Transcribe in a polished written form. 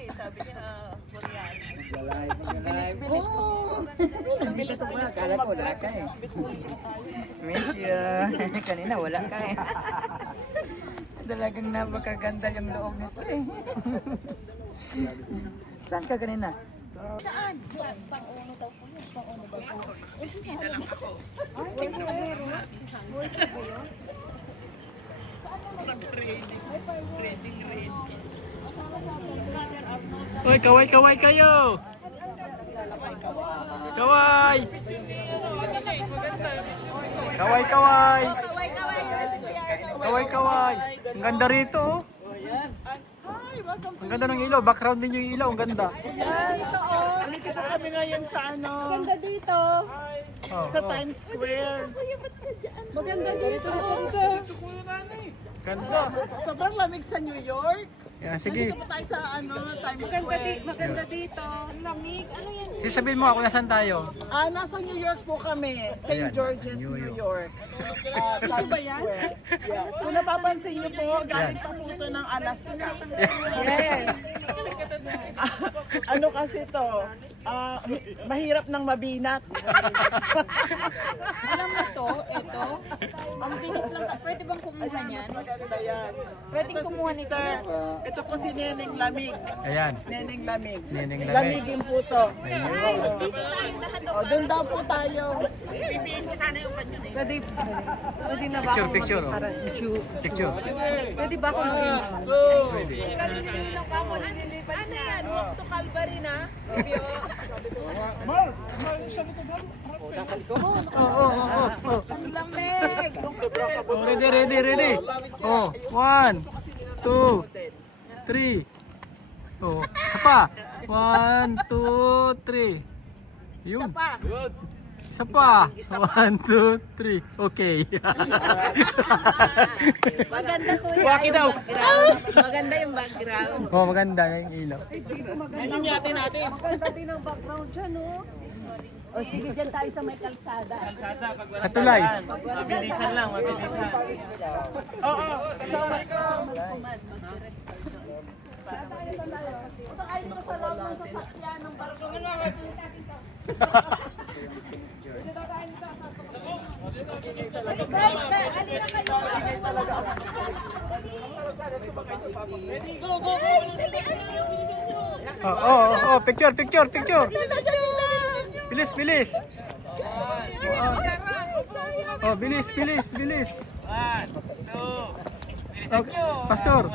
eh. Sabi niya, Koreano. Bilis ko. Bilis mo na. Kala ko wala ka eh. Miss you. Kanina wala ka eh. Talagang napakaganda yung loob nito eh. Saan ka kanina? Saan? Pang-uno daw po yun. Pang-uno daw po. Hindi na lang ako. Ay, wala ba yun? Wala ba yun? Rating. Uy, kaway kayo! Kaway! Kaway! Ang ganda rito oh. Ang ganda ng ilaw, background din yung ilaw, ang ganda. Dito oh. Nakita kami ngayon sa ano. Maganda dito. Sa Times Square. Maganda dito. Ganda. Sobrang lamig sa New York. Yan, sige. Nandito pa tayo sa ano, Times Square. Maganda dito. Ang lamig. Ano yan? Sabihin mo ako, nasaan tayo? Nasa New York po kami. St. Ayan, George's, New New York. York. Times Square. Yes. Kung napapansin niyo po, galing pa po ito ng Alaska. Yes. Ano kasi to? Mahirap ng mabinat. Alam mo to, ito. Ang bilis lang. Pwede bang kumuha niyan? Maganda yan. Pwedeng Ito si kumuha nito. sister. Ito po si Neneng Lamig. Ayan. Neneng Lamig. Neneng Lamig. Lamigin po to. O, doon daw po tayo. Pwede na ba ako Picture. Picture. Pwede ba ako mag- Pwede. Ano yan? Walk to Calvary na? Oh, ready. Oh, 1, 2, 3. Oh, isa pa. 1, 2, 3. Yun. Isa pa. 1, 2, 3. Okay. Maganda ko yan. Waki daw. Maganda yung background. Oh, maganda yung ilaw. Maganda din ang background dyan, oh. O sige, dyan tayo sa may kalsada. Sa tulay. Mabilisan lang, mabilisan. Oo, kasama ko. Oh, picture. Bilis. Oh, bilis. 1, 2, Okay, Pastor.